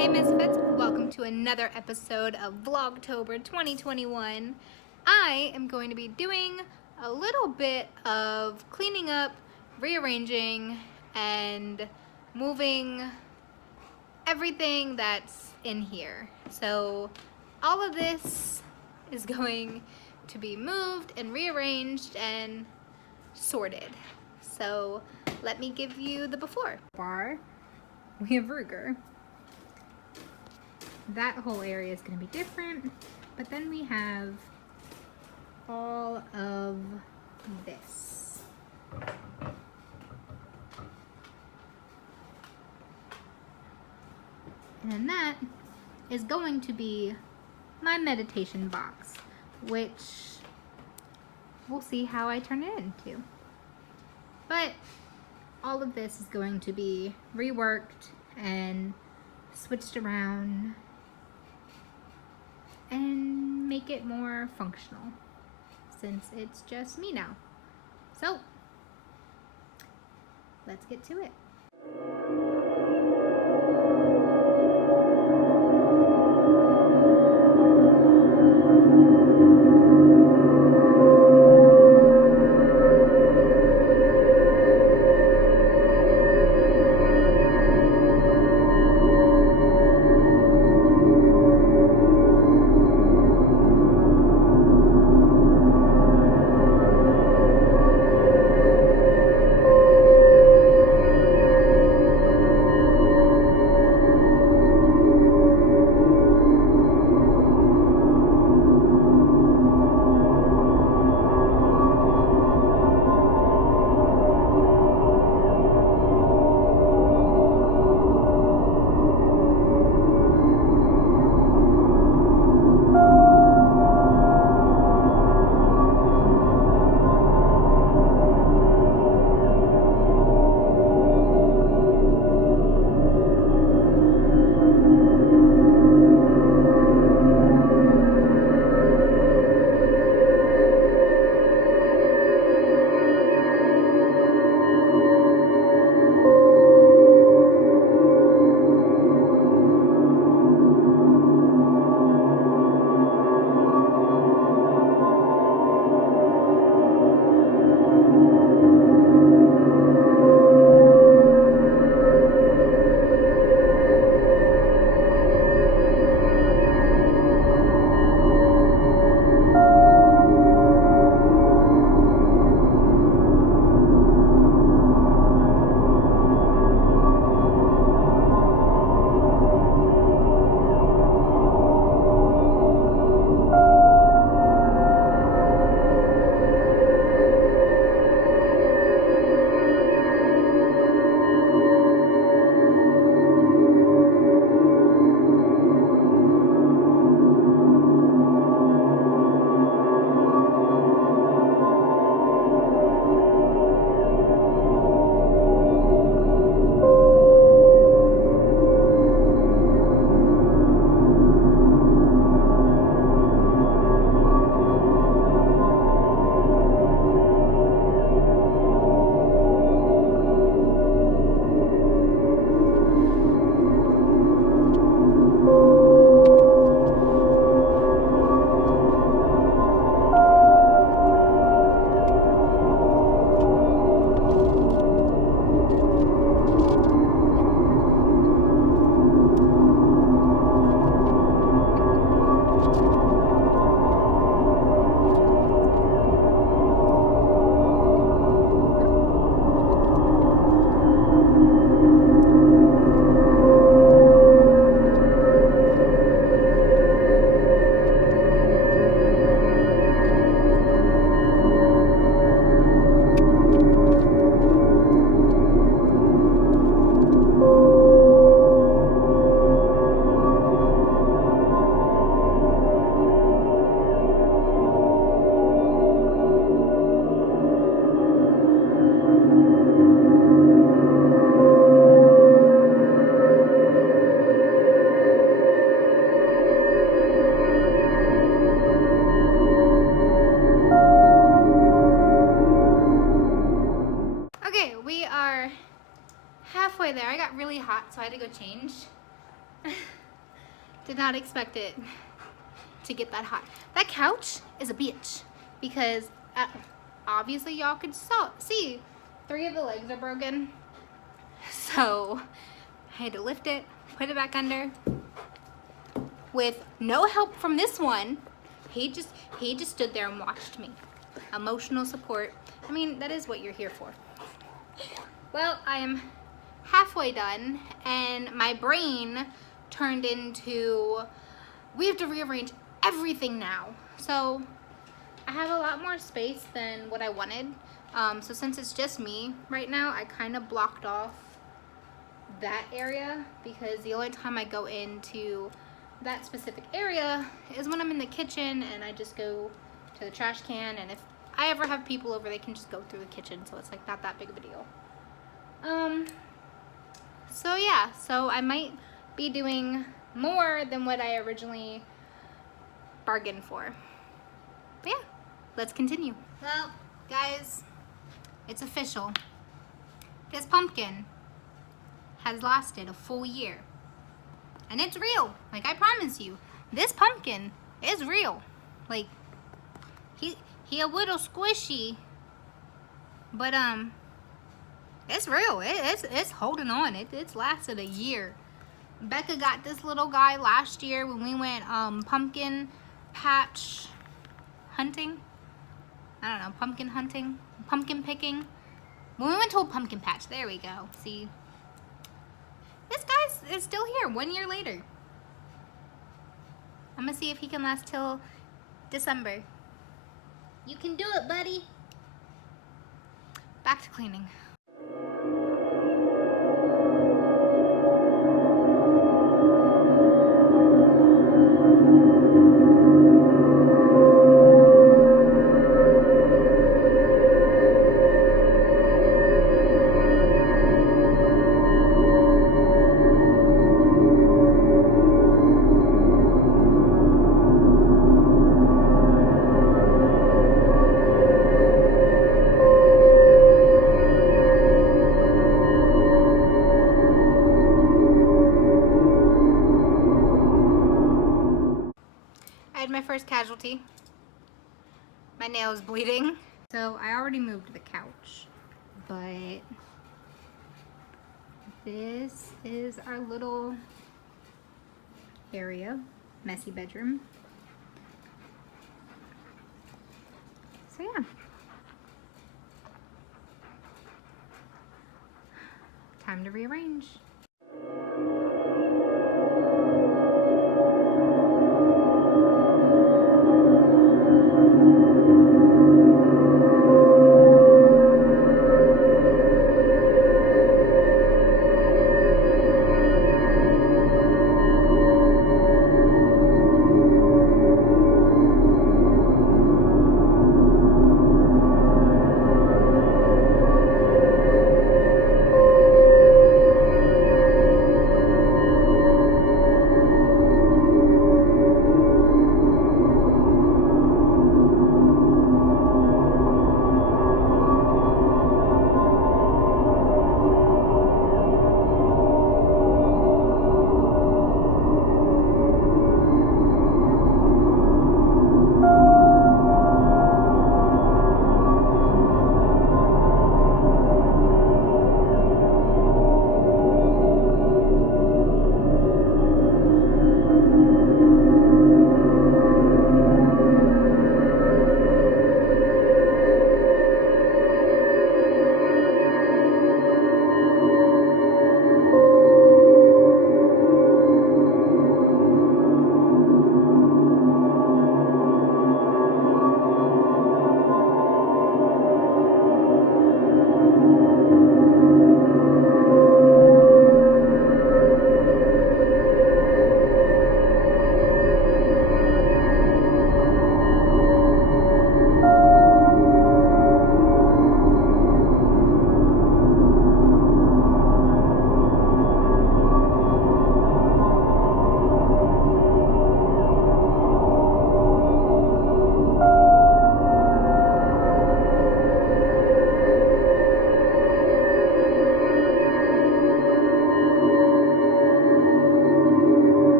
Hey Misfits, welcome to another episode of Vlogtober 2021. I am going to be doing a little bit of cleaning up, rearranging, and moving everything that's in here. So all of this is going to be moved and rearranged and sorted. So let me give you the before. We have Ruger. That whole area is going to be different, but then we have all of this. And then that is going to be my meditation box, which we'll see how I turn it into. But all of this is going to be reworked and switched around and make it more functional since it's just me now. So let's get to it. halfway there. I got really hot, so I had to go change. Did not expect it to get that hot. That couch is a bitch because obviously y'all could see 3 of the legs are broken. So I had to lift it, put it back under with no help from this one. He just stood there and watched me. Emotional support. I mean, that is what you're here for. Well, I am halfway done and my brain turned into, we have to rearrange everything now. So I have a lot more space than what I wanted. So since it's just me right now, I kind of blocked off that area because the only time I go into that specific area is when I'm in the kitchen and I just go to the trash can, and if I ever have people over, they can just go through the kitchen, so it's like not that big of a deal. So yeah, so I might be doing more than what I originally bargained for. But yeah, let's continue. Well, guys, it's official. This pumpkin has lasted a full year. And it's real. Like, I promise you, this pumpkin is real. Like, he a little squishy, but it's real. It's holding on. It's lasted a year. Becca got this little guy last year when we went pumpkin patch hunting. I don't know, pumpkin hunting, pumpkin picking. When we went to a pumpkin patch, there we go. See, this guy is still here 1 year later. I'm gonna see if he can last till December. You can do it, buddy. Back to cleaning. My first casualty. My nail is bleeding. So I already moved the couch, but this is our little area, messy bedroom. So yeah. Time to rearrange.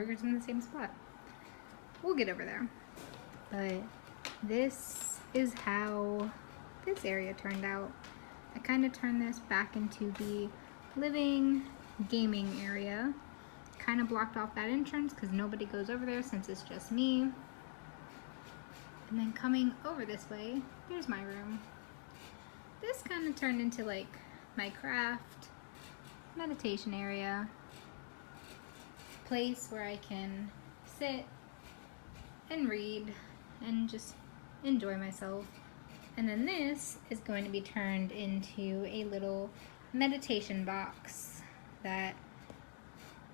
hamburgers in the same spot. We'll get over there. But this is how this area turned out. I kind of turned this back into the living gaming area. Kind of blocked off that entrance because nobody goes over there since it's just me. And then coming over this way, here's my room. This kind of turned into like my craft, meditation area, place where I can sit and read and just enjoy myself. And then this is going to be turned into a little meditation box that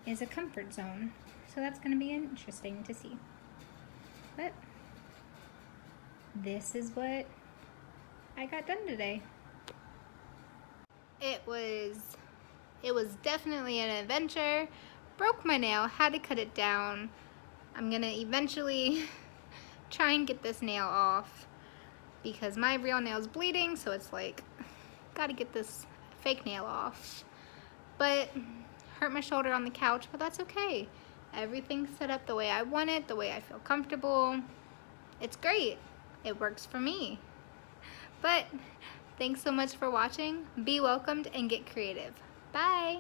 is a comfort zone. So that's going to be interesting to see. But this is what I got done today. It was definitely an adventure. Broke my nail, had to cut it down. I'm gonna eventually try and get this nail off because my real nail's bleeding, so it's like, gotta get this fake nail off. But hurt my shoulder on the couch, but that's okay. Everything's set up the way I want it, the way I feel comfortable. It's great. It works for me. But thanks so much for watching. Be welcomed and get creative. Bye.